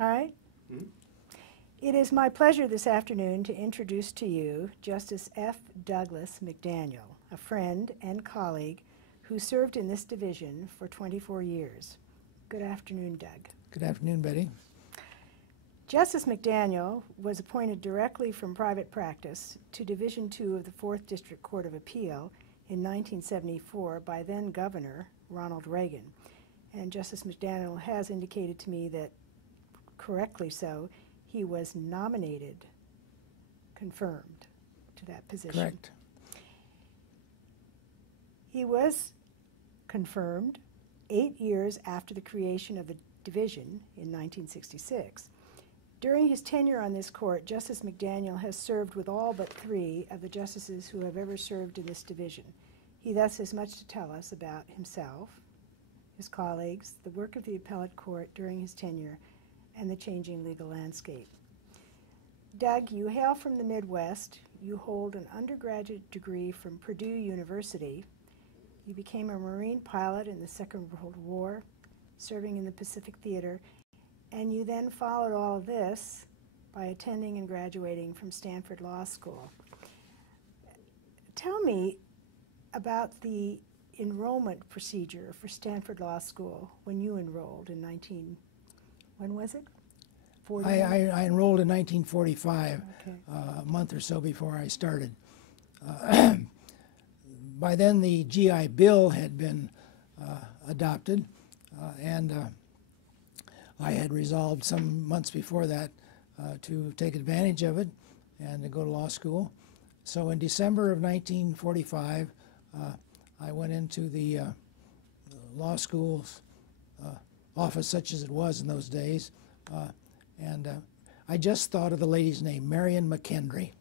All right. It is my pleasure this afternoon to introduce to you Justice F. Douglas McDaniel, a friend and colleague who served in this division for 24 years. Good afternoon, Doug. Good afternoon, Betty. Justice McDaniel was appointed directly from private practice to Division II of the 4th District Court of Appeal in 1974 by then Governor Ronald Reagan. And Justice McDaniel has indicated to me that, correctly so, he was nominated, confirmed to that position. Correct. He was confirmed 8 years after the creation of the division in 1966. During his tenure on this court, Justice McDaniel has served with all but 3 of the justices who have ever served in this division. He thus has much to tell us about himself, his colleagues, the work of the appellate court during his tenure, and the changing legal landscape. Doug, you hail from the Midwest. You hold an undergraduate degree from Purdue University. You became a Marine pilot in the Second World War, serving in the Pacific Theater, and you then followed all of this by attending and graduating from Stanford Law School. Tell me about the enrollment procedure for Stanford Law School when you enrolled in when was it? I enrolled in 1945, okay. A month or so before I started. By then the GI Bill had been adopted, and I had resolved some months before that to take advantage of it and to go to law school. So in December of 1945, I went into the law school's office, such as it was in those days, and I just thought of the lady's name, Marion McKendry,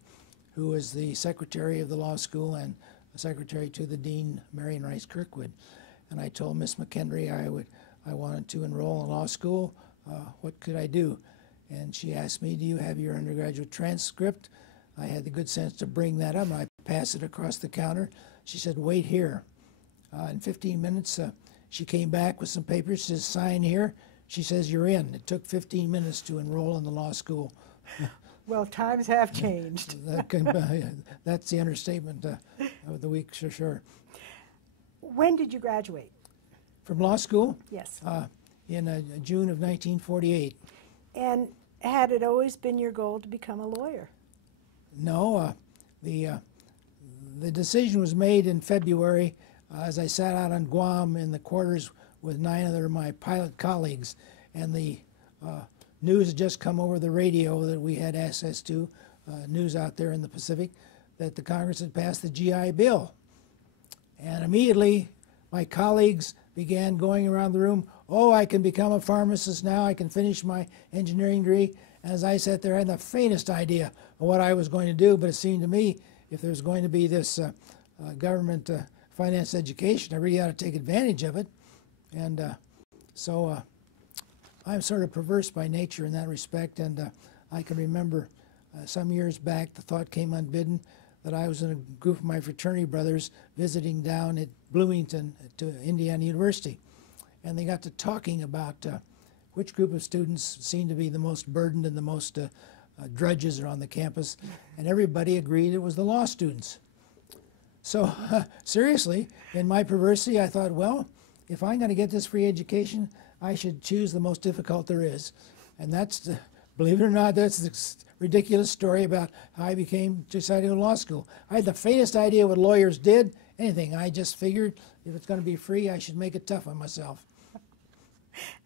who was the secretary of the law school and secretary to the dean, Marion Rice Kirkwood. And I told Miss McKendry I wanted to enroll in law school. What could I do? And she asked me, do you have your undergraduate transcript? I had the good sense to bring that up, and I passed it across the counter. She said, wait here. In 15 minutes, she came back with some papers. She says, sign here. She says, you're in. It took 15 minutes to enroll in the law school. Well, times have changed. That's the understatement of the week, for sure. When did you graduate? From law school? Yes. In June of 1948. And had it always been your goal to become a lawyer? No. The decision was made in February as I sat out on Guam in the quarters with 9 other my pilot colleagues, and the news had just come over the radio that we had access to, news out there in the Pacific, that the Congress had passed the GI Bill. And immediately my colleagues began going around the room, oh, I can become a pharmacist now, I can finish my engineering degree. And as I sat there, I had the faintest idea of what I was going to do, but it seemed to me if there was going to be this government financed education, I really ought to take advantage of it. And so I'm sort of perverse by nature in that respect, and I can remember some years back the thought came unbidden that I was in a group of my fraternity brothers visiting down at Bloomington to Indiana University, and they got to talking about which group of students seemed to be the most burdened and the most drudges around the campus, and everybody agreed it was the law students. So seriously, in my perversity, I thought, well, if I'm going to get this free education, I should choose the most difficult there is. And that's, believe it or not, that's the ridiculous story about how I decided to go to law school. I had the faintest idea what lawyers did, anything. I just figured if it's going to be free, I should make it tough on myself.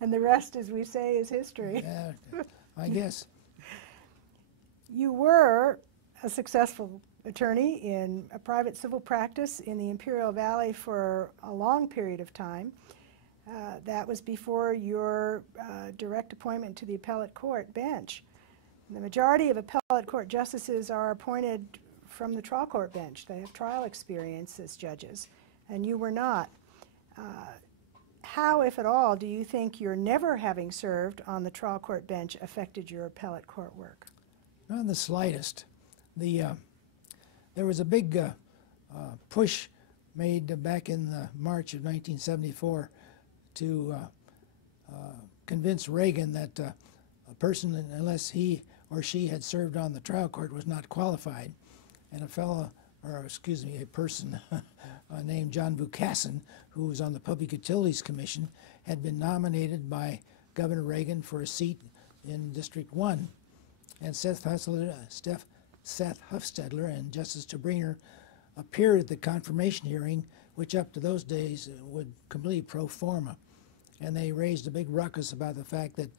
And the rest, as we say, is history. Yeah, I guess. You were a successful attorney in a private civil practice in the Imperial Valley for a long period of time. That was before your direct appointment to the appellate court bench. The majority of appellate court justices are appointed from the trial court bench. They have trial experience as judges, and you were not. How, if at all, do you think your never having served on the trial court bench affected your appellate court work? Not in the slightest. There was a big push made back in March of 1974 to convince Reagan that a person, unless he or she had served on the trial court, was not qualified. And a fellow, or excuse me, a person named John Vukasin, who was on the Public Utilities Commission, had been nominated by Governor Reagan for a seat in District 1. And Seth Hufstedler and Justice Tabriner appeared at the confirmation hearing, which up to those days would completely pro forma. And they raised a big ruckus about the fact that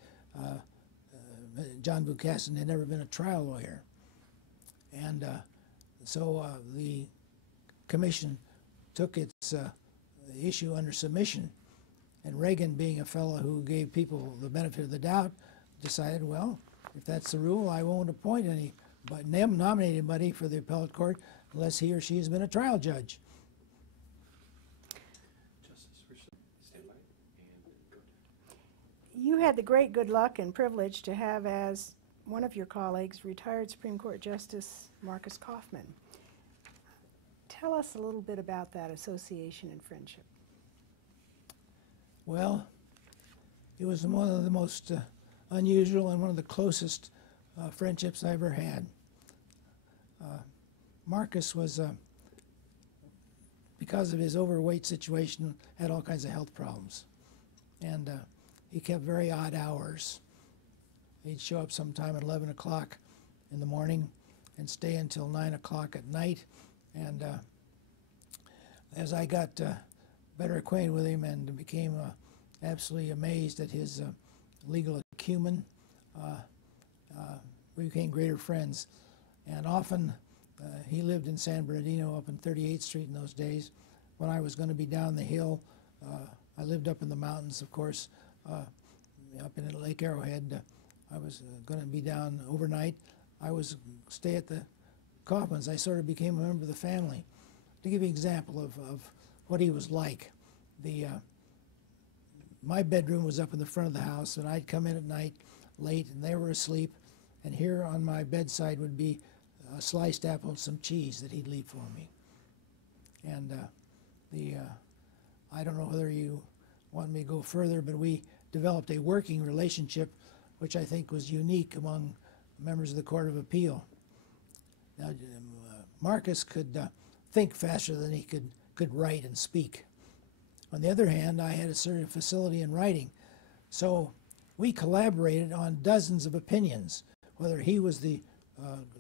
John Vukasin had never been a trial lawyer. And so the commission took its issue under submission. And Reagan, being a fellow who gave people the benefit of the doubt, decided, well, if that's the rule, I won't appoint nominate anybody for the appellate court unless he or she has been a trial judge. You had the great good luck and privilege to have as one of your colleagues retired Supreme Court Justice Marcus Kaufman. Tell us a little bit about that association and friendship. Well, it was one of the most unusual and one of the closest friendships I ever had. Marcus was, because of his overweight situation, had all kinds of health problems. And he kept very odd hours. He'd show up sometime at 11 o'clock in the morning and stay until 9 o'clock at night. And as I got better acquainted with him and became absolutely amazed at his legal acumen, we became greater friends. And often he lived in San Bernardino up in 38th Street in those days. When I was going to be down the hill, I lived up in the mountains, of course, up in Lake Arrowhead. I was going to be down overnight. I was stay at the Kaufmans. I sort of became a member of the family. To give you an example of what he was like, my bedroom was up in the front of the house, and I'd come in at night late, and they were asleep, and here on my bedside would be a sliced apple and some cheese that he'd leave for me. And I don't know whether you want me to go further, but we developed a working relationship which I think was unique among members of the Court of Appeal. Now, Marcus could think faster than he could write and speak. On the other hand, I had a certain facility in writing, so we collaborated on dozens of opinions, whether he was the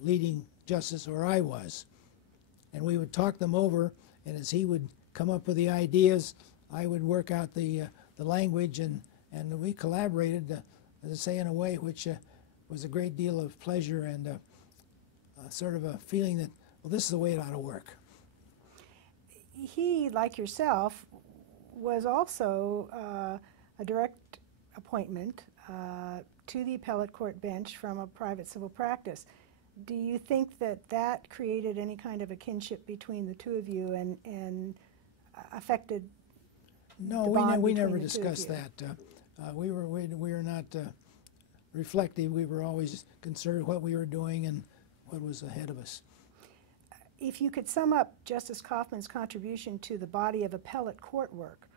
leading justice or I was. And we would talk them over, and as he would come up with the ideas, I would work out the language, and we collaborated, as I say, in a way which was a great deal of pleasure and sort of a feeling that, well, this is the way it ought to work. He, like yourself, was also a direct appointment to the appellate court bench from a private civil practice. Do you think that that created any kind of a kinship between the two of you and affected No, the bond we between never the two of discussed you? that. We were not reflective. We were always concerned with what we were doing and what was ahead of us. If you could sum up Justice Kaufman's contribution to the body of appellate court work,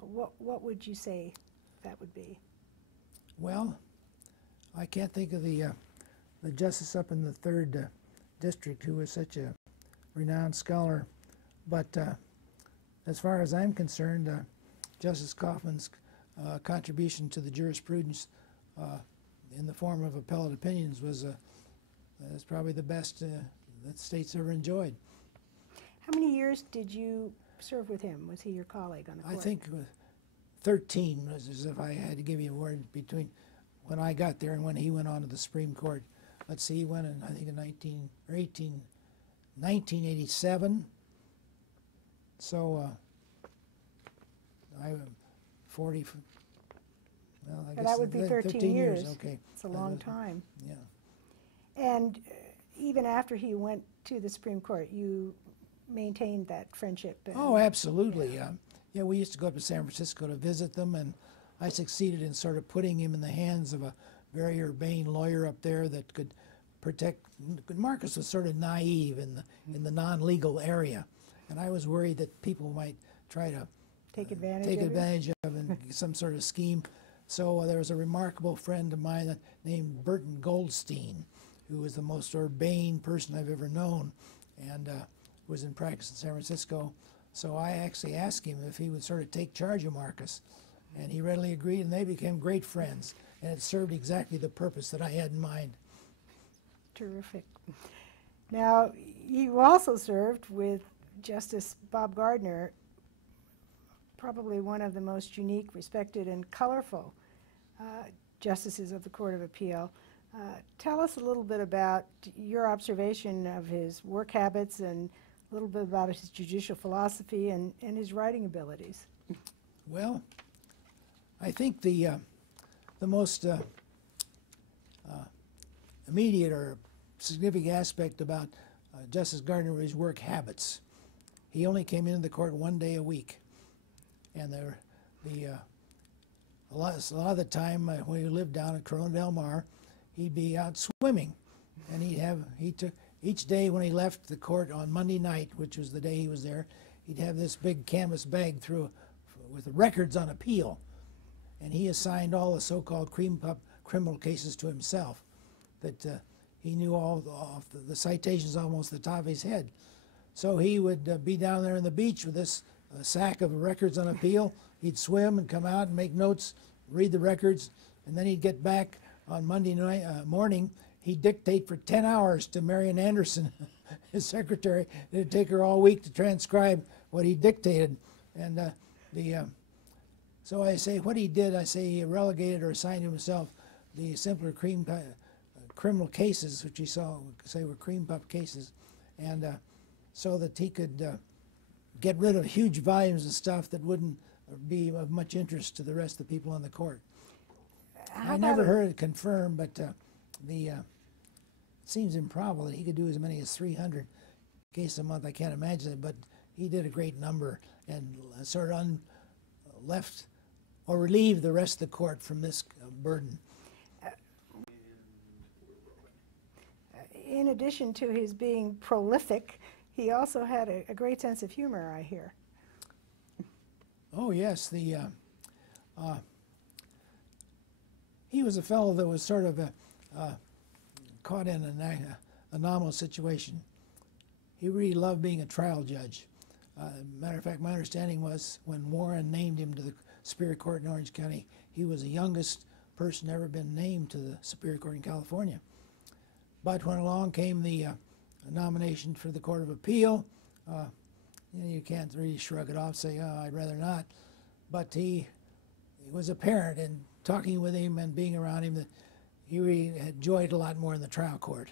what would you say that would be? Well, I can't think of the justice up in the 3rd District who was such a renowned scholar, but as far as I'm concerned, Justice Kaufman's contribution to the jurisprudence in the form of appellate opinions was probably the best that the state's ever enjoyed. How many years did you serve with him? Was he your colleague on the court? I think 13 was as if I had to give you a word between when I got there and when he went on to the Supreme Court. Let's see, he went in, I think, in 1987. So I 40. Well, I guess that would be 13 years. Okay, it's a long time. Yeah. And even after he went to the Supreme Court, you maintained that friendship. Oh, absolutely. Yeah, we used to go up to San Francisco to visit them, and I succeeded in sort of putting him in the hands of a very urbane lawyer up there that could protect. Marcus was sort of naive in the non-legal area, and I was worried that people might try to take advantage of some sort of scheme. So there was a remarkable friend of mine named Burton Goldstein, who was the most urbane person I've ever known, and was in practice in San Francisco. So I actually asked him if he would sort of take charge of Marcus, and he readily agreed, and they became great friends, and it served exactly the purpose that I had in mind. Terrific. Now, you also served with Justice Bob Gardner, probably one of the most unique, respected, and colorful justices of the Court of Appeal. Tell us a little bit about your observation of his work habits and a little bit about his judicial philosophy and his writing abilities. Well, I think the most immediate or significant aspect about Justice Gardner were his work habits. He only came into the court 1 day a week, and a lot of the time when he lived down at Corona del Mar, he'd be out swimming, and he took each day when he left the court on Monday night, which was the day he was there, he'd have this big canvas bag with records on appeal, and he assigned all the so-called cream puff criminal cases to himself. That he knew all the citations almost the top of his head. So he would be down there on the beach with this sack of records on appeal. He'd swim and come out and make notes, read the records, and then he'd get back on Monday morning. He'd dictate for 10 hours to Marian Anderson, his secretary. It'd take her all week to transcribe what he dictated. And so I say what he did, I say he relegated or assigned to himself the simpler criminal cases, which he say were cream puff cases, and so that he could get rid of huge volumes of stuff that wouldn't be of much interest to the rest of the people on the court. I never heard it confirmed, but it seems improbable that he could do as many as 300 cases a month. I can't imagine it, but he did a great number and sort of left or relieved the rest of the court from this burden. In addition to his being prolific, he also had a great sense of humor, I hear. Oh yes, he was a fellow that was sort of caught in an anomalous situation. He really loved being a trial judge. Matter of fact, my understanding was when Warren named him to the Superior Court in Orange County, he was the youngest person ever been named to the Superior Court in California. But when along came the nomination for the Court of Appeal, you can't really shrug it off, say, oh, I'd rather not. But it was apparent in talking with him and being around him that he really enjoyed a lot more in the trial court.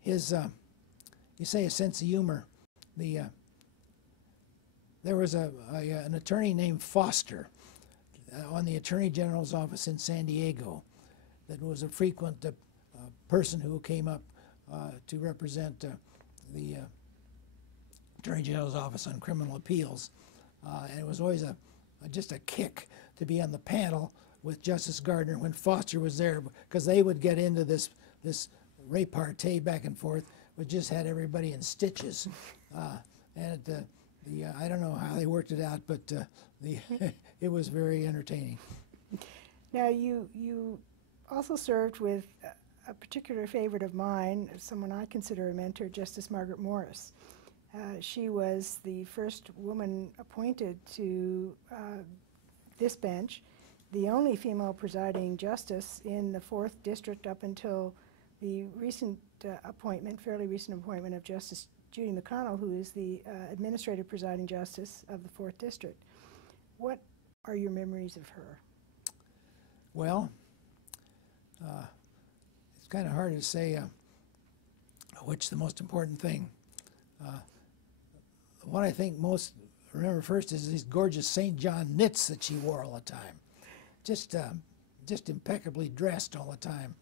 His, you say a sense of humor. There was an attorney named Foster on the Attorney General's office in San Diego that was a frequent person who came up to represent the Attorney General's office on criminal appeals. And it was always just a kick to be on the panel with Justice Gardner when Foster was there, because they would get into this repartee back and forth, which just had everybody in stitches. I don't know how they worked it out, but it was very entertaining. Now, you also served with a particular favorite of mine, someone I consider a mentor, Justice Margaret Morris. She was the first woman appointed to this bench, the only female presiding justice in the 4th District up until the recent fairly recent appointment of Justice Judy McConnell, who is the administrative presiding justice of the 4th District. What are your memories of her? Well, it's kind of hard to say which the most important thing. What I think most remember first is these gorgeous St. John knits that she wore all the time. Just impeccably dressed all the time.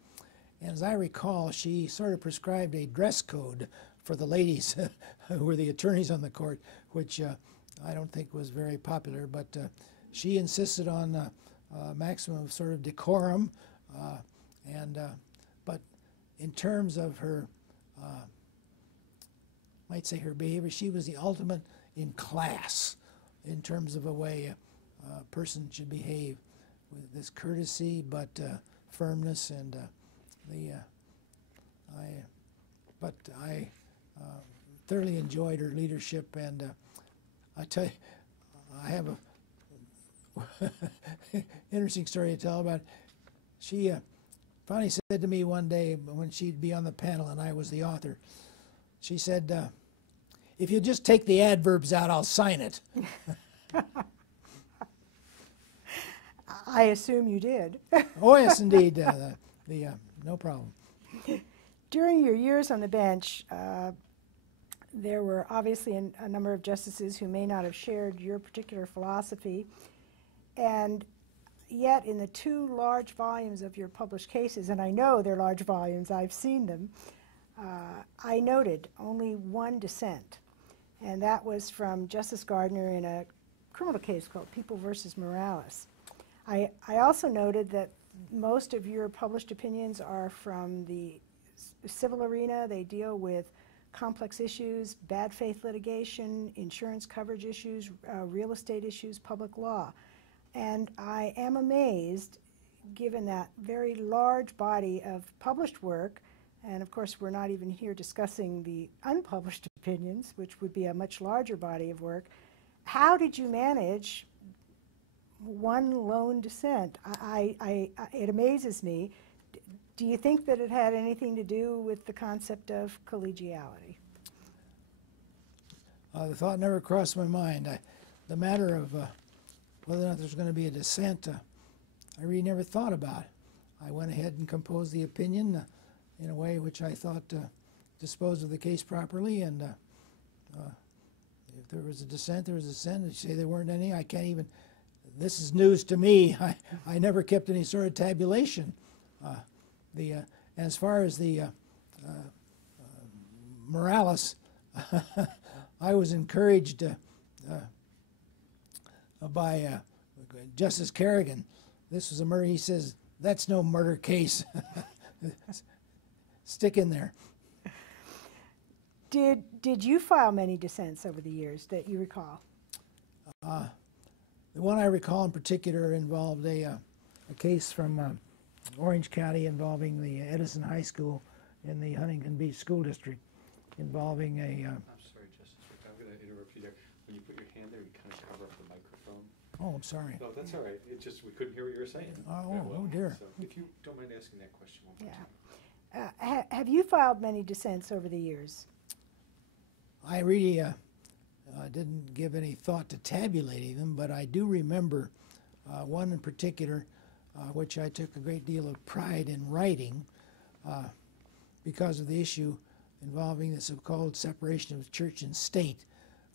And as I recall, she sort of prescribed a dress code for the ladies who were the attorneys on the court, which I don't think was very popular, but she insisted on maximum sort of decorum, but in terms of her, might say her behavior, she was the ultimate in class in terms of a way a person should behave with this courtesy, but firmness, and I thoroughly enjoyed her leadership, and I tell you, I have a interesting story to tell about. She finally said to me one day when she'd be on the panel and I was the author, she said, if you just take the adverbs out, I'll sign it. I assume you did. Oh, yes, indeed. No problem. During your years on the bench, there were obviously a number of justices who may not have shared your particular philosophy, and yet in the 2 large volumes of your published cases, and I know they're large volumes, I've seen them, I noted only one dissent, and that was from Justice Gardner in a criminal case called People versus Morales. I also noted that most of your published opinions are from the civil arena. They deal with complex issues, bad faith litigation, insurance coverage issues, real estate issues, public law. And I am amazed, given that very large body of published work, and of course we're not even here discussing the unpublished opinions, which would be a much larger body of work. How did you manage one lone dissent? It amazes me. Do you think that it had anything to do with the concept of collegiality? The thought never crossed my mind. The matter of whether or not there's going to be a dissent, I really never thought about. I went ahead and composed the opinion in a way which I thought disposed of the case properly, and if there was a dissent, there was a dissent. If you say there weren't any, I can't even. This is news to me. I never kept any sort of tabulation. As far as the Morales, I was encouraged by Justice Kerrigan. This was a murder. He says, that's no murder case. Stick in there. Did you file many dissents over the years that you recall? The one I recall in particular involved a case from Orange County involving the Edison High School in the Huntington Beach School District, involving a... I'm sorry, Justice Rick, I'm going to interrupt you there. When you put your hand there, you kind of cover up the microphone. Oh, I'm sorry. No, that's all right. It just, we couldn't hear what you were saying. Oh dear. So if you don't mind asking that question one more time. Have you filed many dissents over the years? I really didn't give any thought to tabulating them, but I do remember one in particular which I took a great deal of pride in writing because of the issue involving the so-called separation of church and state,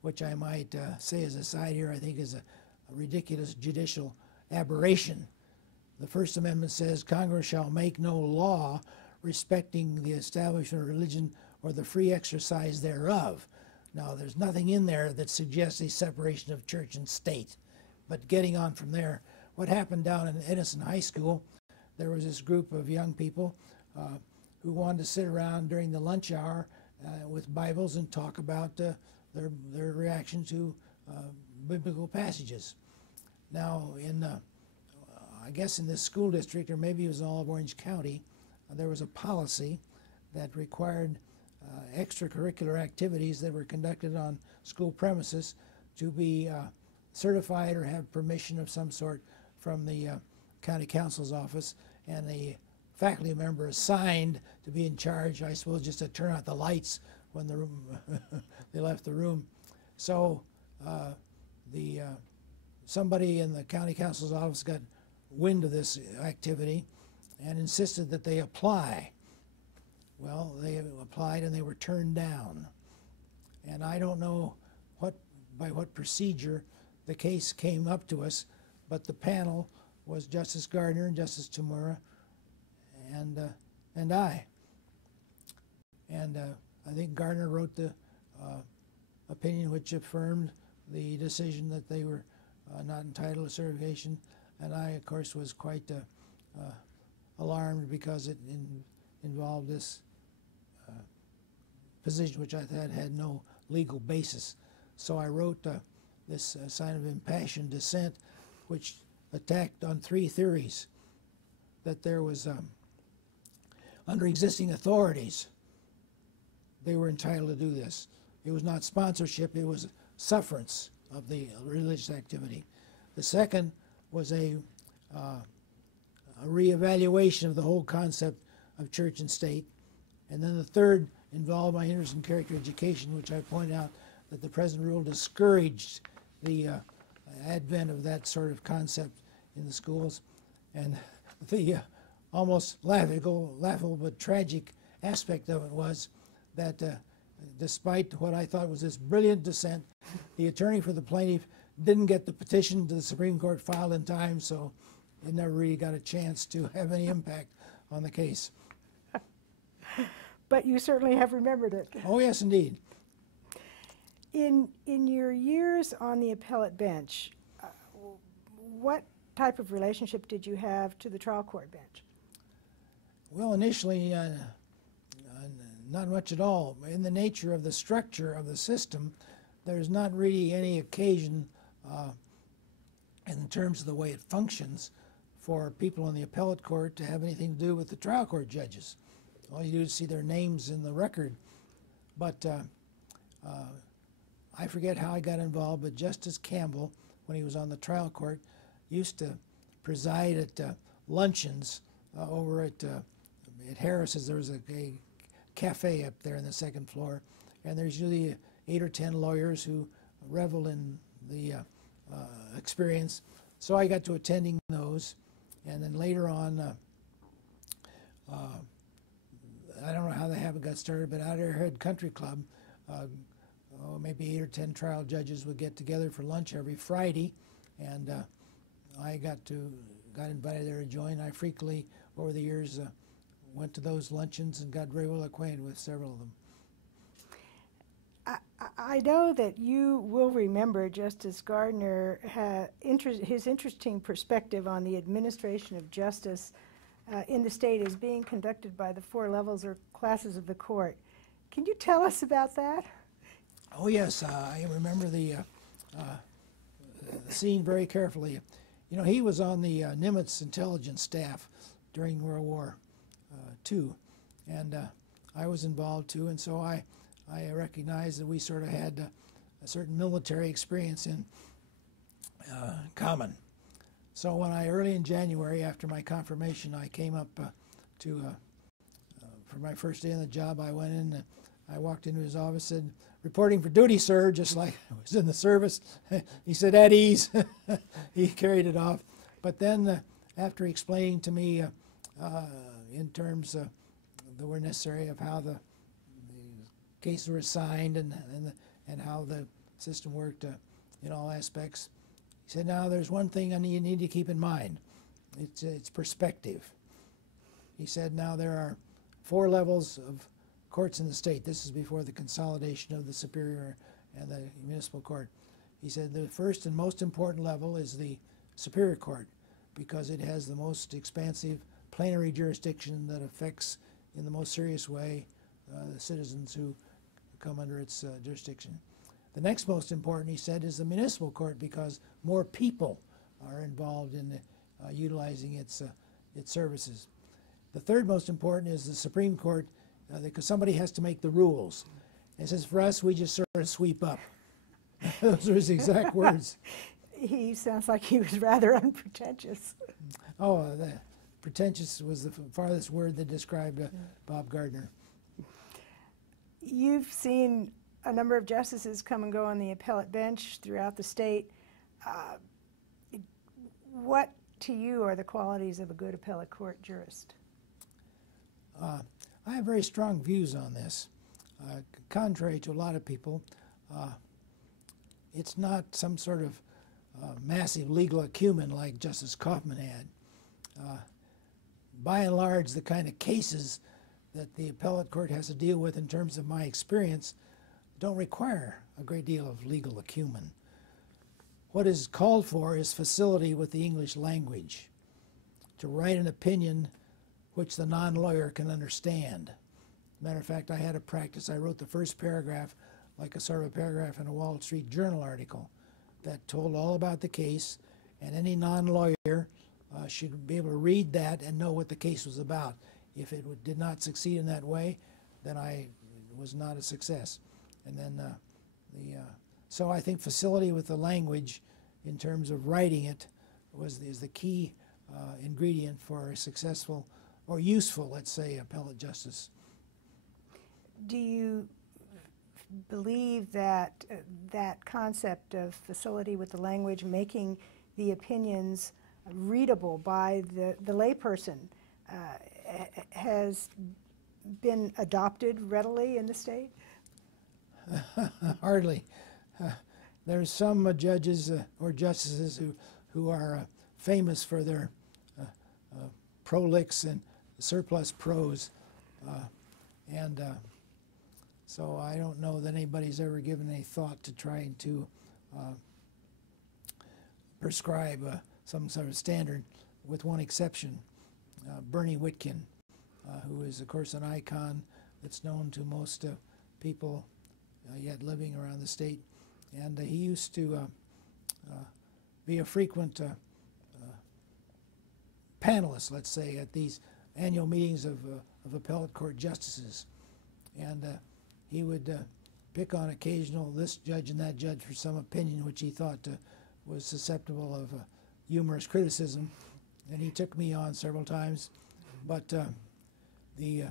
which I might say as a side here I think is a ridiculous judicial aberration. The First Amendment says Congress shall make no law respecting the establishment of religion or the free exercise thereof. Now, there's nothing in there that suggests a separation of church and state. But getting on from there, what happened down in Edison High School, there was this group of young people who wanted to sit around during the lunch hour with Bibles and talk about their reaction to biblical passages. Now, I guess in this school district, or maybe it was all of Orange County, there was a policy that required extracurricular activities that were conducted on school premises to be certified or have permission of some sort from the county council's office, and the faculty member assigned to be in charge, I suppose, just to turn out the lights when the room they left the room. So somebody in the county council's office got wind of this activity and insisted that they apply. Well, they applied and they were turned down. And I don't know by what procedure the case came up to us, but the panel was Justice Gardner and Justice Tamura and I. And I think Gardner wrote the opinion which affirmed the decision that they were not entitled to certification, and I, of course, was quite alarmed because it involved this position which I thought had no legal basis. So I wrote this sign of impassioned dissent, which attacked on three theories: that there was, under existing authorities, they were entitled to do this. It was not sponsorship, it was sufferance of the religious activity. The second was a reevaluation of the whole concept of church and state. And then the third involved my interest in character education, which I point out that the present rule discouraged the advent of that sort of concept in the schools. And the almost laughable but tragic aspect of it was that despite what I thought was this brilliant dissent, the attorney for the plaintiff didn't get the petition to the Supreme Court filed in time, so it never really got a chance to have any impact on the case. But you certainly have remembered it. Oh, yes, indeed. In your years on the appellate bench, what type of relationship did you have to the trial court bench? Well, initially, not much at all. In the nature of the structure of the system, there's not really any occasion in terms of the way it functions for people in the appellate court to have anything to do with the trial court judges. All you do is see their names in the record. But I forget how I got involved, but Justice Campbell, when he was on the trial court, used to preside at luncheons over at Harris's. There was a cafe up there on the second floor, and there's usually 8 or 10 lawyers who revel in the experience. So I got to attending those, and then later on, I don't know how the habit got started, but out at our head country club, maybe 8 or 10 trial judges would get together for lunch every Friday, and I got invited there to join. I frequently, over the years, went to those luncheons and got very well acquainted with several of them. I know that you will remember Justice Gardner, his interesting perspective on the administration of justice in the state is being conducted by the 4 levels or classes of the court. Can you tell us about that? Oh yes, I remember the scene very carefully. You know, he was on the Nimitz intelligence staff during World War II, and I was involved too, and so I recognized that we sort of had a certain military experience in common. So when early in January, after my confirmation, I came up for my first day on the job, I went in, I walked into his office, said, "Reporting for duty, sir," just like I was in the service. He said, "At ease." He carried it off. But then after explaining to me in terms that were necessary of how the cases were assigned and how the system worked in all aspects, he said, "Now there's one thing you need to keep in mind. It's perspective." He said, "Now there are 4 levels of courts in the state." This is before the consolidation of the Superior and the Municipal Court. He said the first and most important level is the Superior Court because it has the most expansive plenary jurisdiction that affects in the most serious way the citizens who come under its jurisdiction. The next most important, he said, is the Municipal Court because more people are involved in utilizing its services. The third most important is the Supreme Court because somebody has to make the rules. And he says, for us, we just sort of sweep up. Those are his exact words. He sounds like he was rather unpretentious. Oh, pretentious was the farthest word that described Bob Gardner. You've seen a number of justices come and go on the appellate bench throughout the state. What, to you, are the qualities of a good appellate court jurist? I have very strong views on this. Contrary to a lot of people, it's not some sort of massive legal acumen like Justice Kaufman had. By and large, the kind of cases that the appellate court has to deal with in terms of my experience don't require a great deal of legal acumen. What is called for is facility with the English language, to write an opinion which the non-lawyer can understand. Matter of fact, I had a practice. I wrote the first paragraph like a sort of a paragraph in a Wall Street Journal article that told all about the case, and any non-lawyer should be able to read that and know what the case was about. If it did not succeed in that way, then it was not a success. And then so I think facility with the language in terms of writing it is the key ingredient for a successful or useful, let's say, appellate justice. Do you believe that that concept of facility with the language, making the opinions readable by the layperson, has been adopted readily in the state? Hardly. There's some judges or justices who are famous for their prolix and surplus prose, and so I don't know that anybody's ever given any thought to trying to prescribe some sort of standard, with one exception, Bernie Whitkin, who is, of course, an icon that's known to most people yet living around the state. And he used to be a frequent panelist, let's say, at these annual meetings of appellate court justices. And he would pick on occasional this judge and that judge for some opinion which he thought was susceptible of humorous criticism. And he took me on several times. But he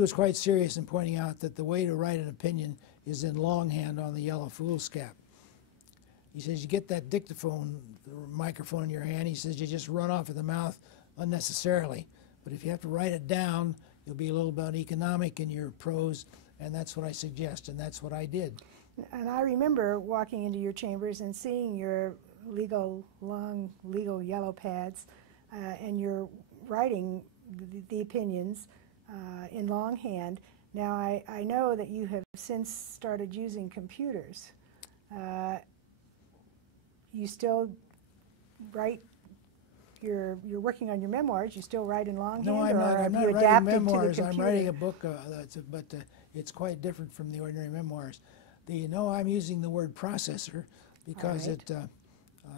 was quite serious in pointing out that the way to write an opinion is in longhand on the yellow foolscap. He says, you get that dictaphone, the microphone in your hand, he says, you just run off at the mouth unnecessarily. But if you have to write it down, you'll be a little bit economic in your prose, and that's what I suggest, and that's what I did. And I remember walking into your chambers and seeing your long legal yellow pads, and you're writing the opinions in longhand. Now, I know that you have since started using computers. You still write, you're working on your memoirs, you still write in longhand? No, I'm not writing memoirs. I'm writing a book, but it's quite different from the ordinary memoirs. I'm using the word processor because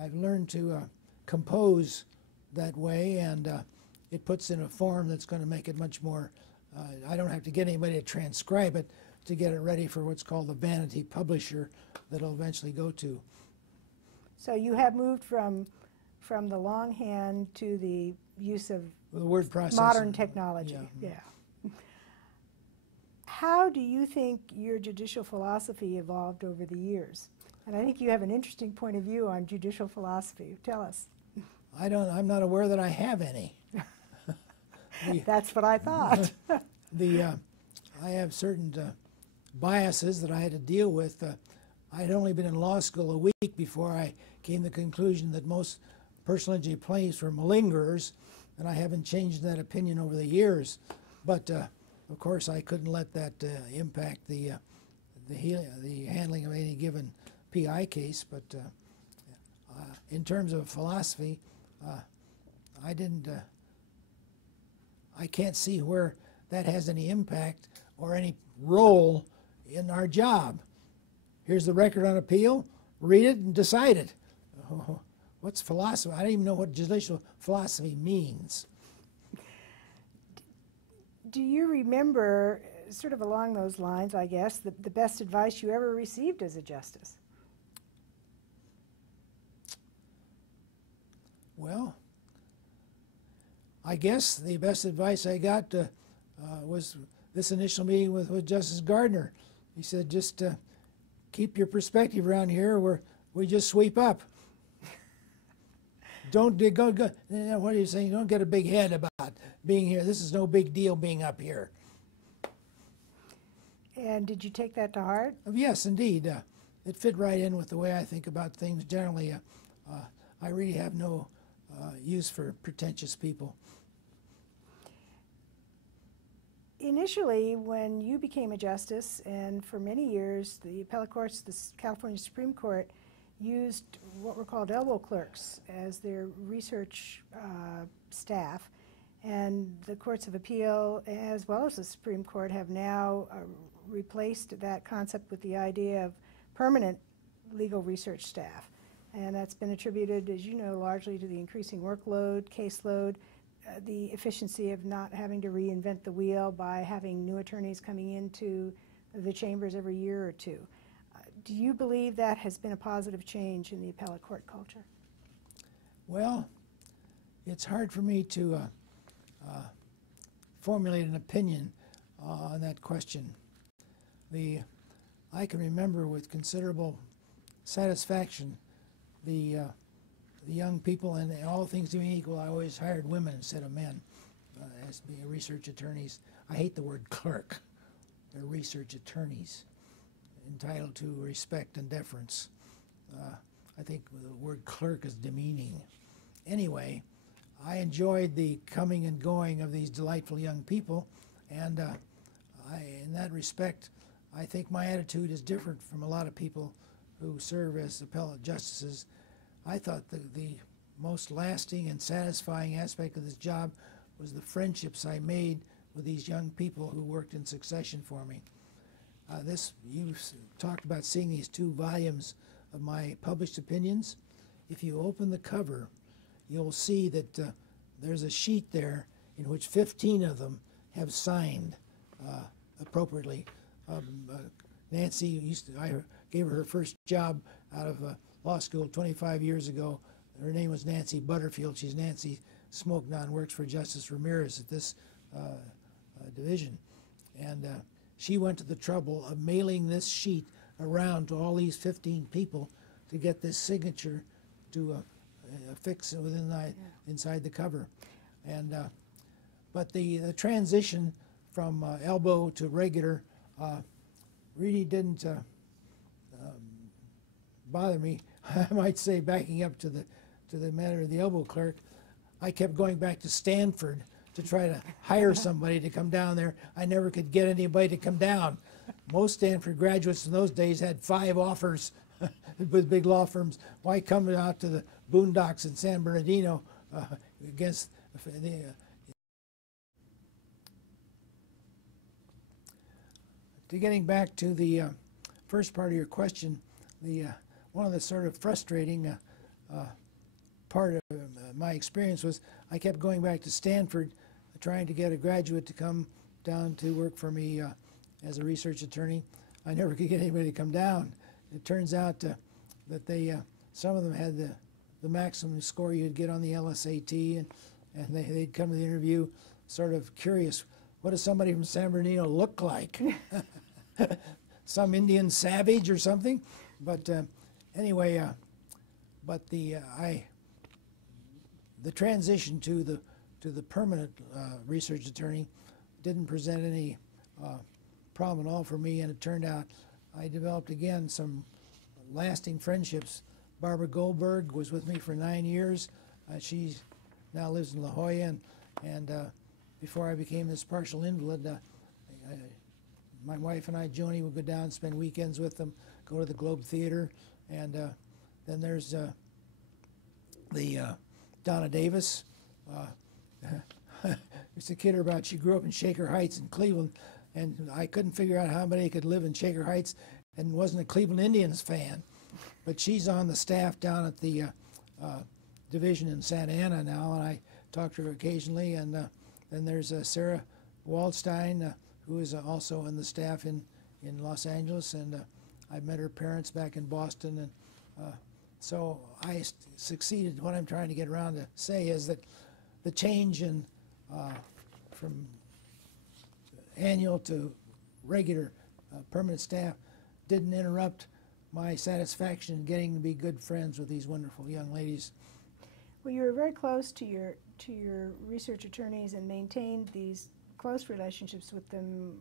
I've learned to compose that way, and it puts in a form that's going to make it much more, I don't have to get anybody to transcribe it to get it ready for what's called the vanity publisher that it'll eventually go to. So you have moved from the longhand to the use of the word processor, modern technology. Yeah. How do you think your judicial philosophy evolved over the years? And I think you have an interesting point of view on judicial philosophy. Tell us. I'm not aware that I have any. That's what I thought. I have certain biases that I had to deal with. I had only been in law school a week before I came to the conclusion that most personal injury plaintiffs were malingerers, and I haven't changed that opinion over the years. But of course, I couldn't let that impact the handling of any given PI case. But in terms of philosophy, I can't see where that has any impact or any role in our job. Here's the record on appeal, read it and decide it. Oh, what's philosophy? I don't even know what judicial philosophy means. Do you remember, sort of along those lines, I guess, the best advice you ever received as a justice? Well, I guess the best advice I got was this initial meeting with Justice Gardner. He said, just keep your perspective around here where we just sweep up. Don't go, what are you saying? Don't get a big head about being here. This is no big deal being up here. And did you take that to heart? Yes, indeed. It fit right in with the way I think about things generally. I really have no use for pretentious people. Initially, when you became a justice, and for many years, the appellate courts, the California Supreme Court, used what were called elbow clerks as their research staff. And the courts of appeal, as well as the Supreme Court, have now replaced that concept with the idea of permanent legal research staff. And that's been attributed, as you know, largely to the increasing workload, caseload, the efficiency of not having to reinvent the wheel by having new attorneys coming into the chambers every year or two. Do you believe that has been a positive change in the appellate court culture? Well, it's hard for me to formulate an opinion on that question. I can remember with considerable satisfaction the young people, and all things being equal, I always hired women instead of men as being research attorneys. I hate the word clerk. They're research attorneys, entitled to respect and deference. I think the word clerk is demeaning. Anyway, I enjoyed the coming and going of these delightful young people, and in that respect, I think my attitude is different from a lot of people who serve as appellate justices. I thought the most lasting and satisfying aspect of this job was the friendships I made with these young people who worked in succession for me. You talked about seeing these 2 volumes of my published opinions. If you open the cover, you'll see that there's a sheet there in which 15 of them have signed appropriately. Nancy I gave her first job out of law school 25 years ago. Her name was Nancy Butterfield. She's Nancy Smoknon, works for Justice Ramirez at this division. And she went to the trouble of mailing this sheet around to all these 15 people to get this signature to affix within inside the cover. And but the transition from elbow to regular really didn't bother me. I might say, backing up to the matter of the elbow clerk, I kept going back to Stanford to try to hire somebody to come down there. I never could get anybody to come down. Most Stanford graduates in those days had 5 offers with big law firms. Why come out to the boondocks in San Bernardino against the getting back to the first part of your question, one of the sort of frustrating part of my experience was I kept going back to Stanford trying to get a graduate to come down to work for me as a research attorney. I never could get anybody to come down. It turns out that some of them had the maximum score you'd get on the LSAT, and they'd come to the interview sort of curious, what does somebody from San Bernardino look like? Some Indian savage or something? But anyway, the transition to the permanent research attorney didn't present any problem at all for me, and it turned out I developed again some lasting friendships. Barbara Goldberg was with me for 9 years. She now lives in La Jolla, and before I became this partial invalid, my wife and I, Joni, would go down and spend weekends with them, go to the Globe Theater, and then there's Donna Davis. It's a kid about, she grew up in Shaker Heights in Cleveland, and I couldn't figure out how anybody could live in Shaker Heights and wasn't a Cleveland Indians fan. But she's on the staff down at the division in Santa Ana now, and I talk to her occasionally. And then there's Sarah Waldstein, who is also in the staff in Los Angeles, and I met her parents back in Boston, and so I succeeded. What I'm trying to get around to say is that the change in from annual to regular permanent staff didn't interrupt my satisfaction in getting to be good friends with these wonderful young ladies. Well, you were very close to your research attorneys and maintained these close relationships with them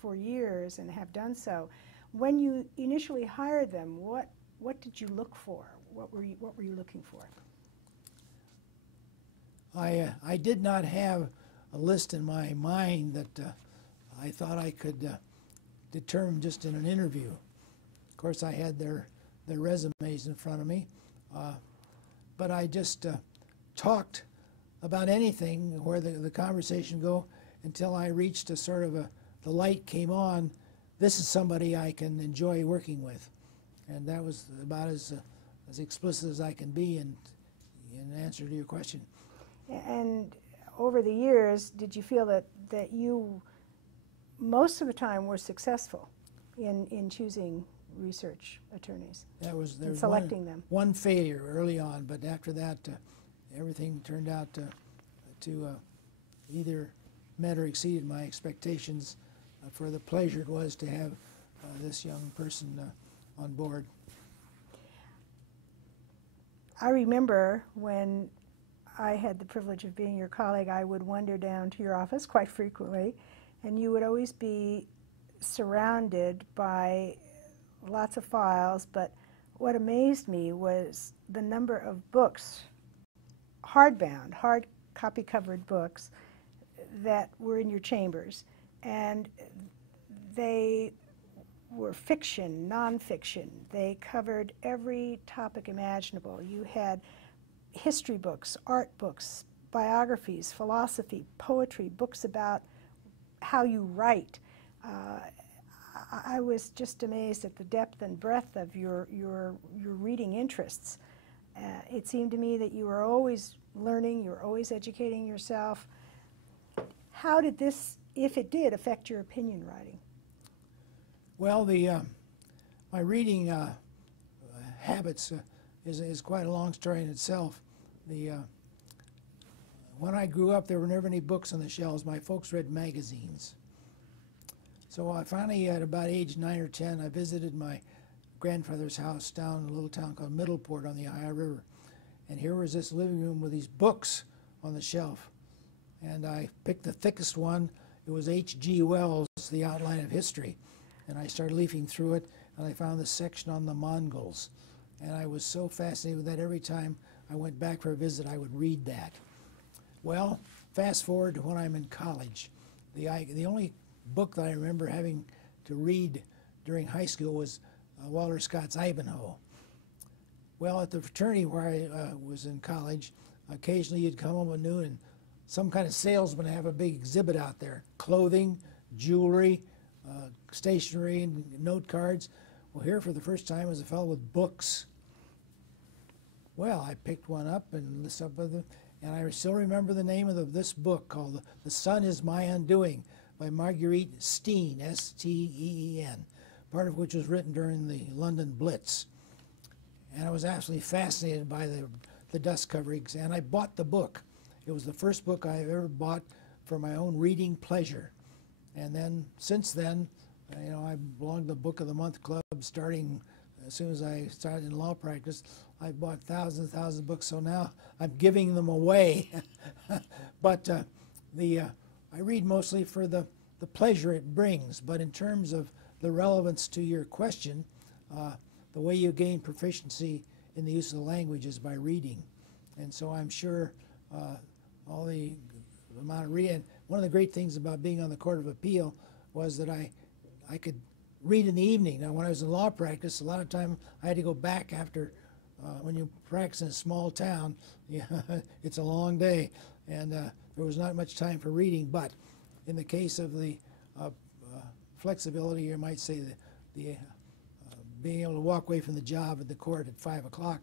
for years and have done so. When you initially hired them, what did you look for? What were you looking for? I did not have a list in my mind that I thought I could determine just in an interview. Of course, I had their resumes in front of me, but I just talked about anything where the conversation go until I reached a sort of the light came on this is somebody I can enjoy working with. And that was about as explicit as I can be in answer to your question. And over the years, did you feel that you, most of the time, were successful in choosing research attorneys? There was selecting them. One failure early on, but after that, everything turned out to either met or exceeded my expectations for the pleasure it was to have this young person on board. I remember when I had the privilege of being your colleague, I would wander down to your office quite frequently, and you would always be surrounded by lots of files, but what amazed me was the number of books, hardbound, hard copy-covered books, that were in your chambers. And they were fiction, nonfiction. They covered every topic imaginable. You had history books, art books, biographies, philosophy, poetry, books about how you write. I was just amazed at the depth and breadth of your reading interests. It seemed to me that you were always learning, you were always educating yourself. How did this, if it did, affect your opinion writing? Well, my reading habits is quite a long story in itself. When I grew up, there were never any books on the shelves. My folks read magazines. So I finally, at about age 9 or 10, I visited my grandfather's house down in a little town called Middleport on the Ohio River. And here was this living room with these books on the shelf. And I picked the thickest one. It was H.G. Wells' The Outline of History. And I started leafing through it, and I found this section on the Mongols. And I was so fascinated with that. Every time I went back for a visit, I would read that. Well, fast forward to when I'm in college. The only book that I remember having to read during high school was Walter Scott's Ivanhoe. Well, at the fraternity where I was in college, occasionally you'd come home at noon and some kind of salesman have a big exhibit out there. Clothing, jewelry, stationery, and note cards. Well, here for the first time was a fellow with books. Well, I picked one up and listened up with it, and I still remember the name of this book called The Sun Is My Undoing by Marguerite Steen, S-T-E-E-N, part of which was written during the London Blitz. And I was absolutely fascinated by the dust coverings, and I bought the book. It was the first book I ever bought for my own reading pleasure. And then, since then, I belonged to the Book of the Month Club starting as soon as I started in law practice. I bought thousands and thousands of books, so now I'm giving them away. But I read mostly for the pleasure it brings. But in terms of the relevance to your question, the way you gain proficiency in the use of the language is by reading. And so I'm sure all the amount of reading. One of the great things about being on the Court of Appeal was that I could read in the evening. Now, when I was in law practice, a lot of time I had to go back after, when you practice in a small town, it's a long day, and there was not much time for reading. But in the case of the flexibility, you might say the being able to walk away from the job at the court at 5 o'clock,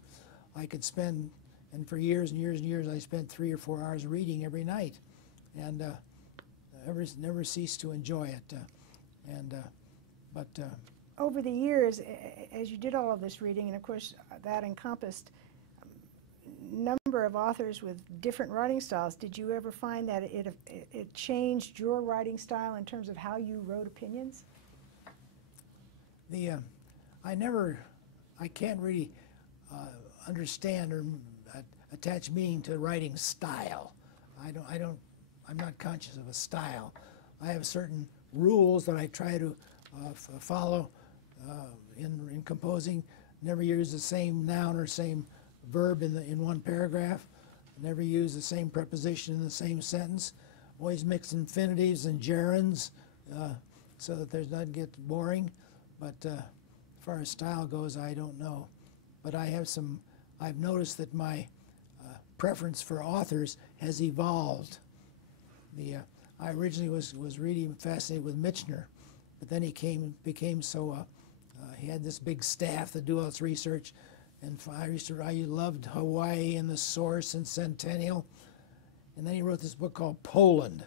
I could spend, and for years and years and years, I spent 3 or 4 hours reading every night, and never ceased to enjoy it. Over the years, as you did all of this reading, and of course that encompassed a number of authors with different writing styles, did you ever find that it changed your writing style in terms of how you wrote opinions? I can't really understand or attach meaning to writing style. I'm not conscious of a style. I have certain rules that I try to follow in composing. Never use the same noun or same verb in one paragraph. Never use the same preposition in the same sentence. Always mix infinitives and gerunds so that there's not get boring. But as far as style goes, I don't know. But I've noticed that my preference for authors has evolved. I originally was really fascinated with Michener. but then he became so, he had this big staff that do all this research, and I loved Hawaii and the Source and Centennial, and then he wrote this book called Poland.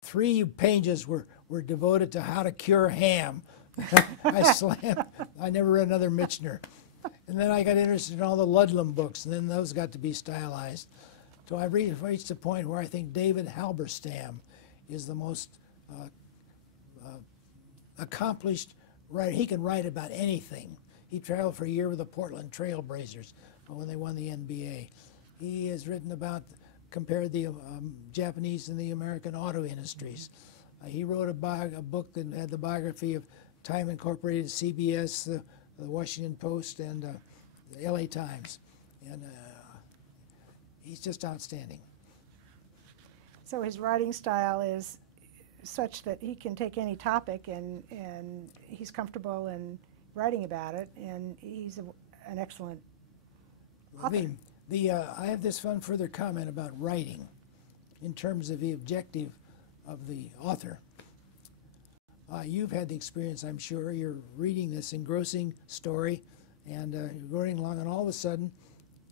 3 pages were devoted to how to cure ham. I never read another Michener. And then I got interested in all the Ludlam books, and then those got to be stylized. So I've reached a point where I think David Halberstam is the most accomplished writer. He can write about anything. He traveled for a year with the Portland Trail Blazers when they won the NBA. He has written about, compared the Japanese and the American auto industries. He wrote a book that had the biography of Time Incorporated, CBS, the Washington Post, and the LA Times. And he's just outstanding. So his writing style is such that he can take any topic and he's comfortable in writing about it, and he's an excellent author. I have this one further comment about writing in terms of the objective of the author. You've had the experience, I'm sure. You're reading this engrossing story, and you're going along, and all of a sudden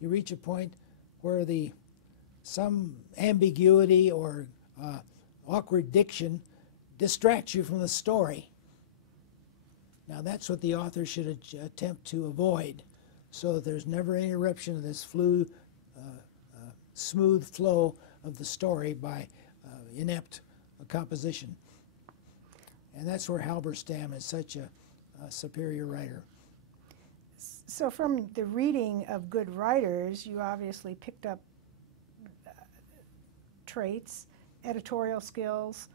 you reach a point where some ambiguity or awkward diction distracts you from the story. Now that's what the author should attempt to avoid, so that there's never any interruption of this smooth flow of the story by inept composition. And that's where Halberstam is such a superior writer. So from the reading of good writers, you obviously picked up traits, editorial skills,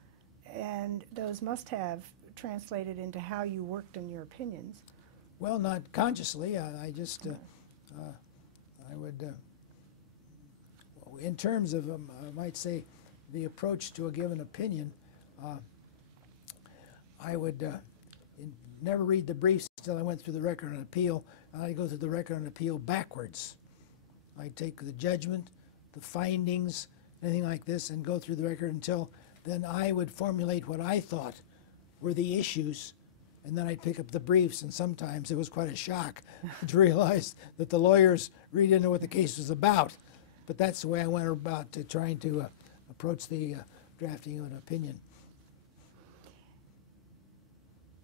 and those must have translated into how you worked on your opinions. Well, not consciously. I just, I would, in terms of, I might say, the approach to a given opinion, I would never read the briefs until I went through the record on appeal. I'd go through the record on appeal backwards. I'd take the judgment, the findings, anything like this, and go through the record until then I would formulate what I thought were the issues, and then I'd pick up the briefs, and sometimes it was quite a shock to realize that the lawyers really didn't know what the case was about. But that's the way I went about trying to approach the drafting of an opinion.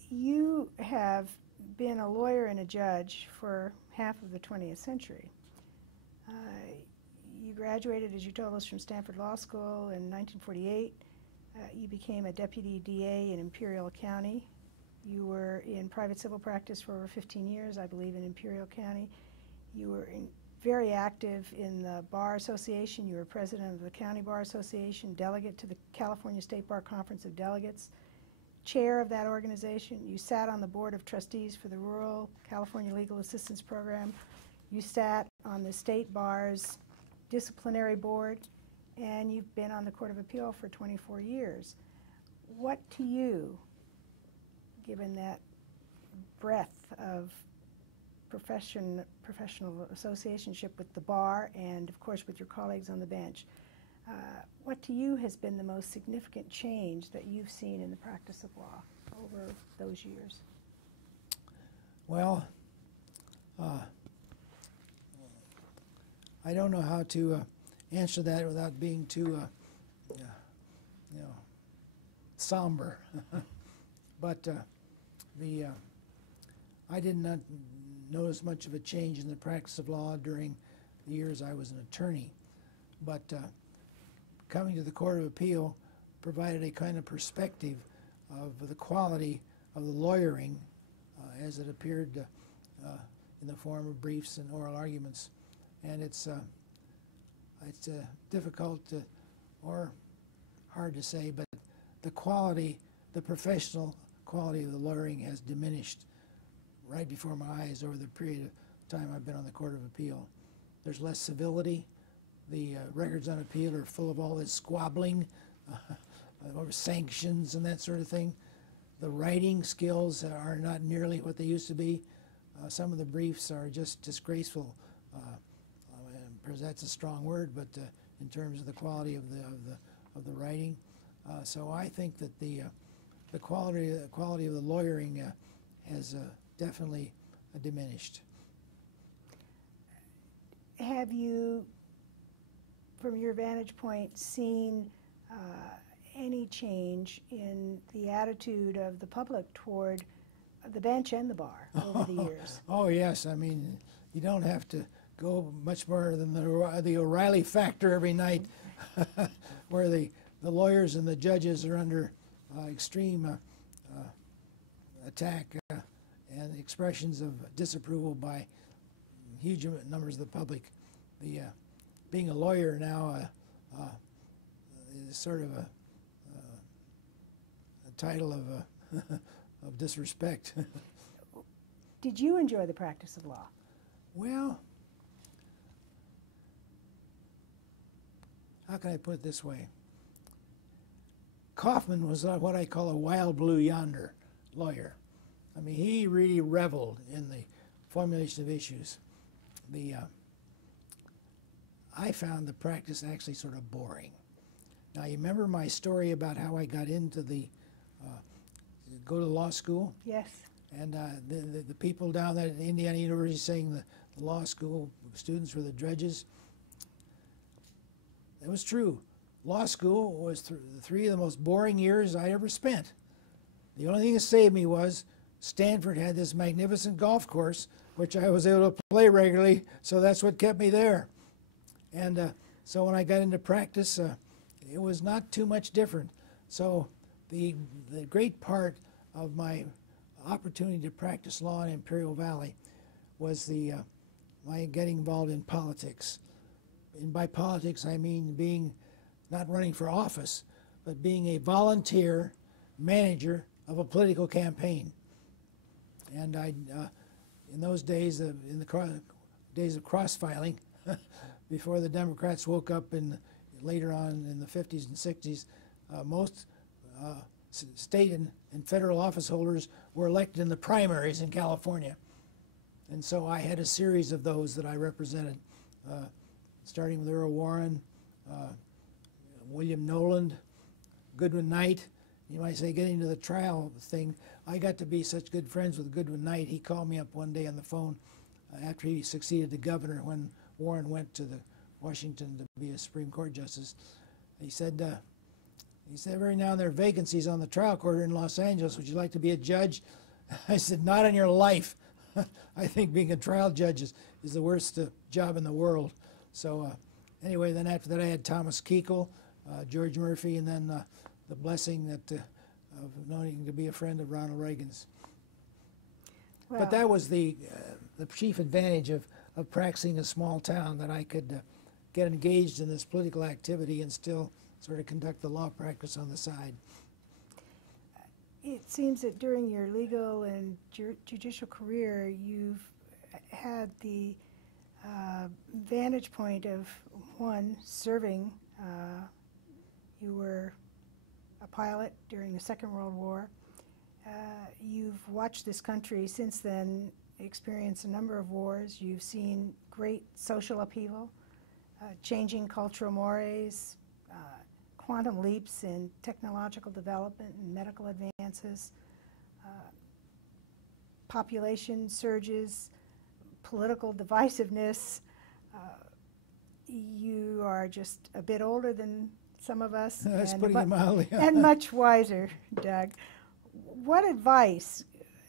You have been a lawyer and a judge for half of the 20th century. You graduated, as you told us, from Stanford Law School in 1948. You became a deputy DA in Imperial County. You were in private civil practice for over 15 years, I believe, in Imperial County. You were very active in the Bar Association. You were president of the County Bar Association, delegate to the California State Bar Conference of Delegates, chair of that organization. You sat on the board of trustees for the Rural California Legal Assistance Program. You sat on the State Bar's disciplinary board, and you've been on the Court of Appeal for 24 years. What to you, given that breadth of professional associationship with the bar and, of course, with your colleagues on the bench, what to you has been the most significant change that you've seen in the practice of law over those years? Well, I don't know how to answer that without being too, somber. But I did not notice much of a change in the practice of law during the years I was an attorney. But coming to the Court of Appeal provided a kind of perspective of the quality of the lawyering as it appeared in the form of briefs and oral arguments. And it's difficult or hard to say, but the quality, the professional quality of the lawyering has diminished right before my eyes over the period of time I've been on the Court of Appeal. There's less civility. The records on appeal are full of all this squabbling over sanctions and that sort of thing. The writing skills are not nearly what they used to be. Some of the briefs are just disgraceful. Perhaps that's a strong word, but in terms of the quality of the writing. So I think that the the quality of the lawyering has definitely diminished. Have you, from your vantage point, seen any change in the attitude of the public toward the bench and the bar over the years? Oh yes, I mean, you don't have to go much more than the O'Reilly factor every night, where the lawyers and the judges are under extreme attack and expressions of disapproval by huge numbers of the public. Being a lawyer now is sort of a title of of disrespect. Did you enjoy the practice of law? Well, how can I put it this way? Kaufman was what I call a wild blue yonder lawyer. I mean, he really reveled in the formulation of issues. I found the practice actually sort of boring. Now, you remember my story about how I got into go to law school? Yes. And the people down there at Indiana University saying the law school students were the drudges. It was true. Law school was three of the most boring years I ever spent. The only thing that saved me was Stanford had this magnificent golf course, which I was able to play regularly, so that's what kept me there. And so when I got into practice, it was not too much different. So the great part of my opportunity to practice law in Imperial Valley was my getting involved in politics. And by politics, I mean not running for office, but being a volunteer manager of a political campaign. And in those days, in the days of cross-filing, before the Democrats woke up later on in the 50s and 60s, most state and federal office holders were elected in the primaries in California. And so I had a series of those that I represented, starting with Earl Warren, William Noland, Goodwin Knight. You might say, getting to the trial thing, I got to be such good friends with Goodwin Knight. He called me up one day on the phone after he succeeded the governor when Warren went to Washington to be a Supreme Court justice. He said, every now and then there are vacancies on the trial court in Los Angeles. Would you like to be a judge? I said, not in your life. I think being a trial judge is the worst job in the world. So anyway, then after that I had Thomas Kuechel, George Murphy, and then the blessing of knowing to be a friend of Ronald Reagan's. Well, but that was the chief advantage of practicing a small town, that I could get engaged in this political activity and still sort of conduct the law practice on the side. it seems that during your legal and judicial career, you've had the vantage point of, one, serving. You were a pilot during the Second World War. You've watched this country since then experience a number of wars. You've seen great social upheaval, changing cultural mores, quantum leaps in technological development and medical advances, population surges, political divisiveness. You are just a bit older than some of us. That's putting it mildly. And much wiser, Doug. What advice,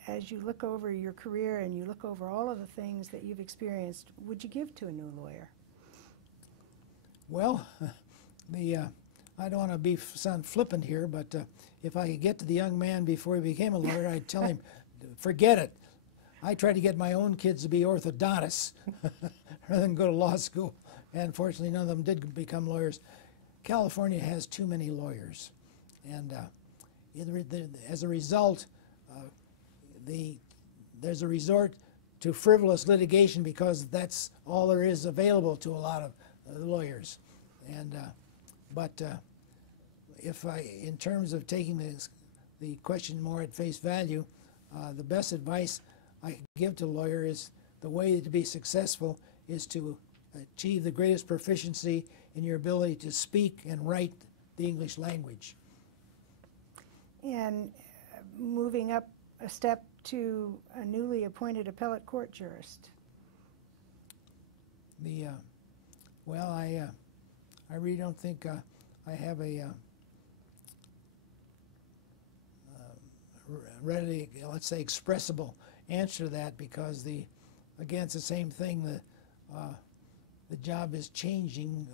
as you look over your career and you look over all of the things that you've experienced, would you give to a new lawyer? Well, I don't want to sound flippant here, but if I could get to the young man before he became a lawyer, I'd tell him, forget it. I tried to get my own kids to be orthodontists rather than go to law school, and fortunately none of them did become lawyers. California has too many lawyers, and as a result, there's a resort to frivolous litigation because that's all there is available to a lot of lawyers. And but in terms of taking the question more at face value, the best advice I can give to a lawyer is the way to be successful is to achieve the greatest proficiency in your ability to speak and write the English language. And moving up a step to a newly appointed appellate court jurist? Well, I really don't think I have a readily, let's say, expressible answer to that, because again, it's the same thing. The job is changing,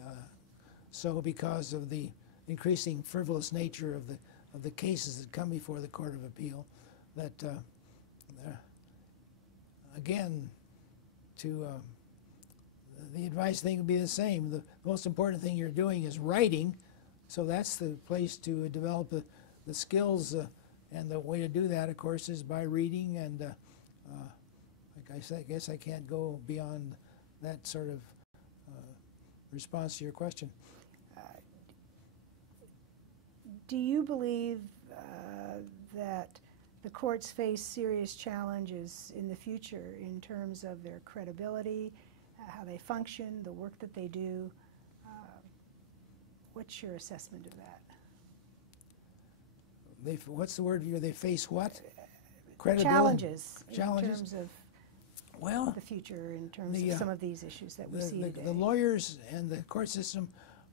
so because of the increasing frivolous nature of the cases that come before the Court of Appeal, that again, the advice thing would be the same. The most important thing you're doing is writing, so that's the place to develop the skills, and the way to do that, of course, is by reading. And like I said, I guess I can't go beyond that sort of response to your question. Do you believe that the courts face serious challenges in the future in terms of their credibility, how they function, the work that they do? What's your assessment of that? What's the word here? They face what? Credibility? Challenges. Challenges? In terms of well, the future, in terms of some of these issues that we see today. The lawyers and the court system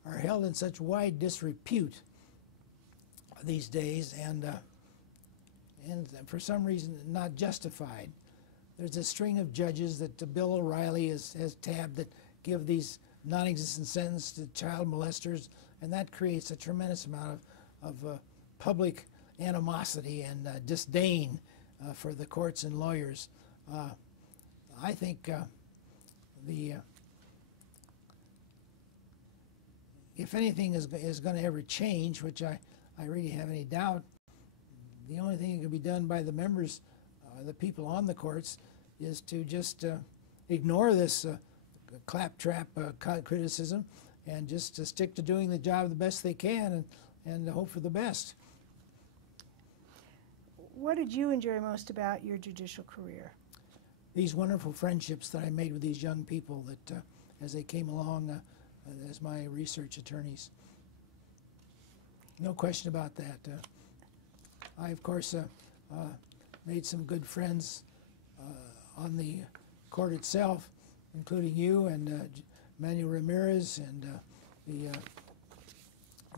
are held in such wide disrepute these days, and for some reason not justified. There's a string of judges that Bill O'Reilly has tabbed that give these non-existent sentences to child molesters, and that creates a tremendous amount of public animosity and disdain for the courts and lawyers. I think if anything is going to ever change, which I really have any doubt, the only thing that can be done by the members, the people on the courts, is to just ignore this claptrap criticism and just to stick to doing the job the best they can and hope for the best. What did you enjoy most about your judicial career? These wonderful friendships that I made with these young people that, as they came along as my research attorneys. No question about that. I, of course, made some good friends on the court itself, including you and Manuel Ramirez and the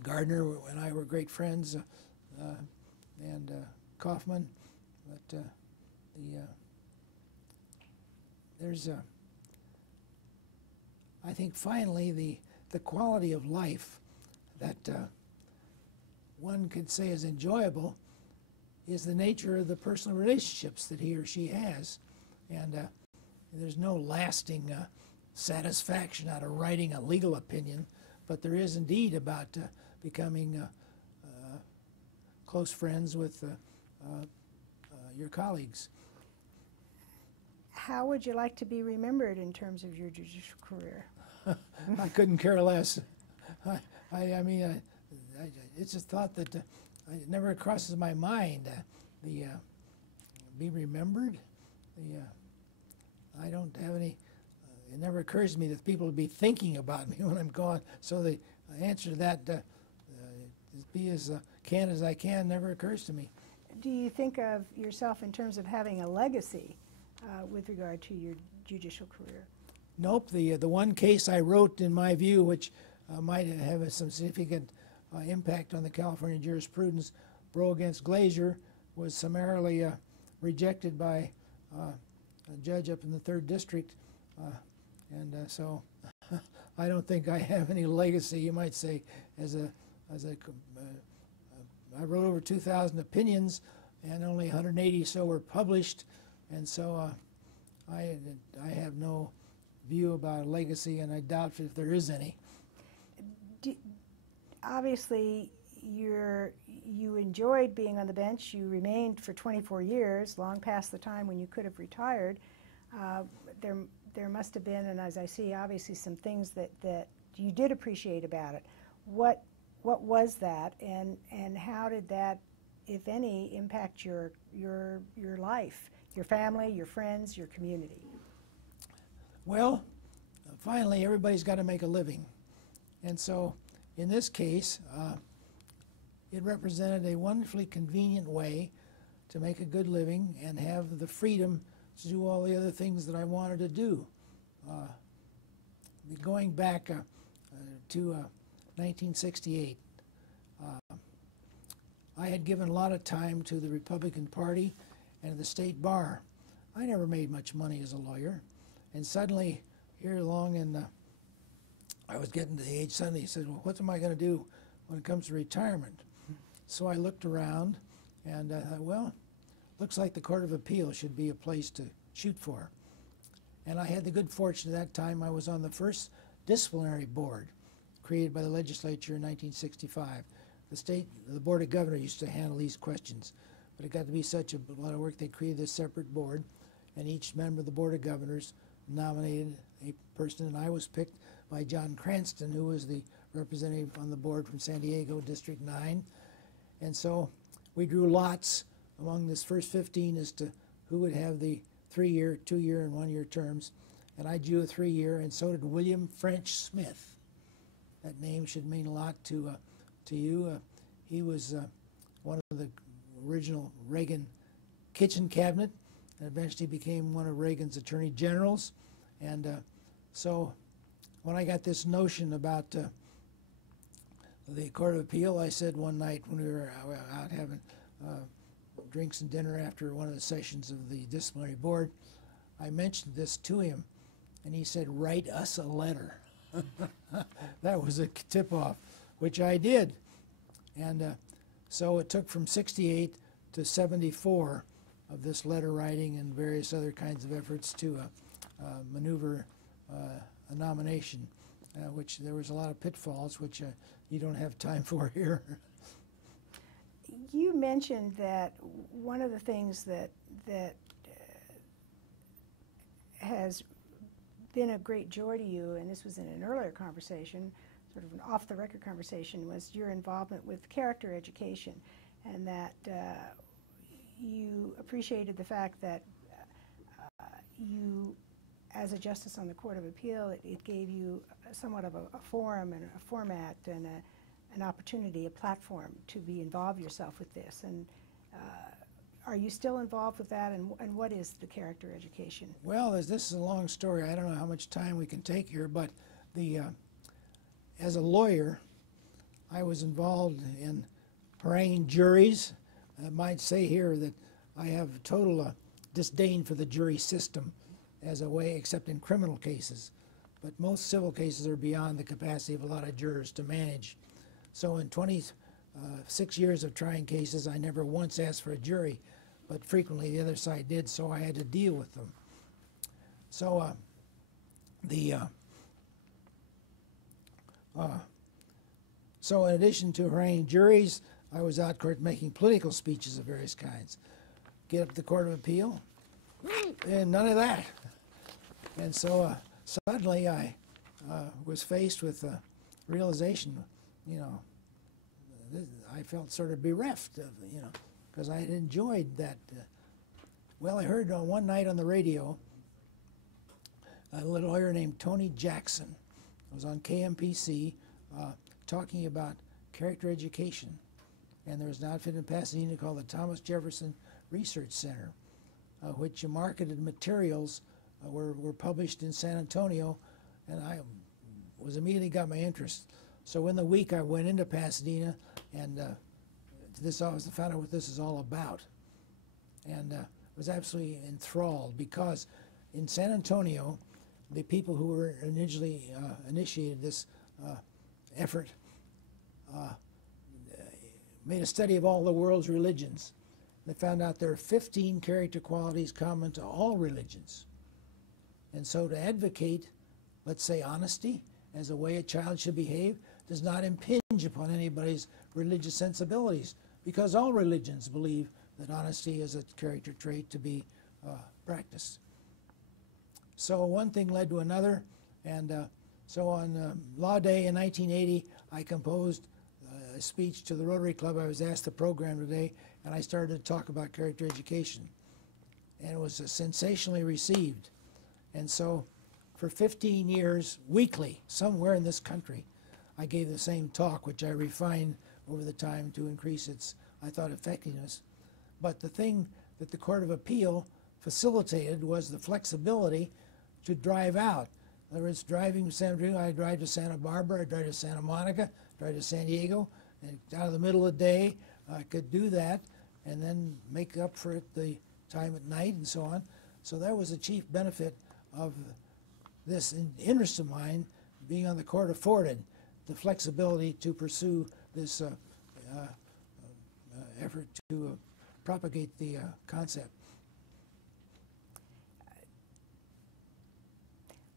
Gardner and I were great friends, and Kaufman. But there's I think finally the quality of life that one could say is enjoyable is the nature of the personal relationships that he or she has. And there's no lasting satisfaction out of writing a legal opinion, but there is indeed about becoming close friends with your colleagues. How would you like to be remembered in terms of your judicial career? I couldn't care less. I mean, it's a thought that it never crosses my mind. Be remembered. I don't have any. It never occurs to me that people would be thinking about me when I'm gone. So the answer to that, be as candid as I can, never occurs to me. Do you think of yourself in terms of having a legacy with regard to your judicial career? Nope. The one case I wrote, in my view, which might have some significant impact on the California jurisprudence, Bro against Glazier, was summarily rejected by a judge up in the 3rd District. So I don't think I have any legacy, you might say, I wrote over 2,000 opinions, and only 180 or so were published, and so I have no view about a legacy, and I doubt if there is any. Obviously, you enjoyed being on the bench. You remained for 24 years, long past the time when you could have retired. There must have been, and as I see, obviously some things that you did appreciate about it. What was that, and how did that, if any, impact your life, your family, your friends, your community? Well, finally, everybody's got to make a living, and so in this case, it represented a wonderfully convenient way to make a good living and have the freedom to do all the other things that I wanted to do. Going back to 1968, I had given a lot of time to the Republican Party and the state bar. I never made much money as a lawyer, and suddenly, here along, and I was getting to the age suddenly. He said, "Well, what am I going to do when it comes to retirement?" So I looked around, and I thought, well, looks like the Court of Appeal should be a place to shoot for. And I had the good fortune at that time, I was on the first disciplinary board created by the legislature in 1965. The Board of Governors used to handle these questions, but it got to be such a lot of work, they created a separate board, and each member of the Board of Governors nominated a person, and I was picked by John Cranston, who was the representative on the board from San Diego, District 9. And so we drew lots among this first 15 as to who would have the 3-year, 2-year, and 1-year terms. And I drew a 3-year, and so did William French Smith. That name should mean a lot to you. He was one of the original Reagan kitchen cabinet, and eventually became one of Reagan's attorney generals. And so when I got this notion about the Court of Appeal, I said one night when we were out having drinks and dinner after one of the sessions of the disciplinary board, I mentioned this to him, and he said, "Write us a letter." That was a tip-off, which I did. And so it took from 68 to 74 of this letter writing and various other kinds of efforts to maneuver a nomination, which there was a lot of pitfalls, which you don't have time for here. You mentioned that one of the things that has been a great joy to you, and this was in an earlier conversation, sort of an off-the-record conversation, was your involvement with character education, and that you appreciated the fact that you, as a justice on the Court of Appeal, it gave you somewhat of a forum and a format and an opportunity, a platform to be involved yourself with this. And are you still involved with that, and what is the character education? Well, this is a long story. I don't know how much time we can take here, but as a lawyer, I was involved in haranguing juries. I might say here that I have total disdain for the jury system as a way, except in criminal cases. But most civil cases are beyond the capacity of a lot of jurors to manage. So in 26 years of trying cases, I never once asked for a jury, but frequently the other side did, so I had to deal with them. So so in addition to haranguing juries, I was out court making political speeches of various kinds. Get up to the Court of Appeal, and none of that. And so suddenly I was faced with a realization, I felt sort of bereft of, because I had enjoyed that. Well, I heard one night on the radio a little lawyer named Tony Jackson. I was on KMPC talking about character education. And there was an outfit in Pasadena called the Thomas Jefferson Research Center, which marketed materials were published in San Antonio, and I was immediately got my interest. So in the week I went into Pasadena and to this office and found out what this is all about. And was absolutely enthralled, because in San Antonio, the people who were initially initiated this effort made a study of all the world's religions. They found out there are 15 character qualities common to all religions. And so to advocate, let's say, honesty as a way a child should behave does not impinge upon anybody's religious sensibilities, because all religions believe that honesty is a character trait to be practiced. So one thing led to another, and so on Law Day in 1980, I composed a speech to the Rotary Club. I was asked to program today, and I started to talk about character education. And it was sensationally received. And so for 15 years, weekly, somewhere in this country, I gave the same talk, which I refined over the time to increase its, I thought, effectiveness. But the thing that the Court of Appeal facilitated was the flexibility to drive out. In other words, driving to San Diego, I drive to Santa Barbara, I drive to Santa Monica, drive to San Diego, and out of the middle of the day, I could do that and then make up for it the time at night and so on. So that was the chief benefit of this interest of mine being on the court afforded, the flexibility to pursue this effort to propagate the concept.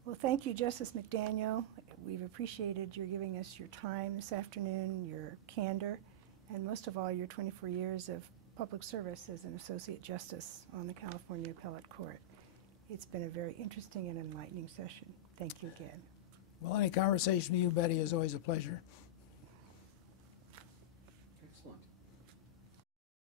Well, thank you, Justice McDaniel. We've appreciated your giving us your time this afternoon, your candor, and most of all, your 24 years of public service as an Associate Justice on the California Appellate Court. It's been a very interesting and enlightening session. Thank you again. Well, any conversation with you, Betty, is always a pleasure.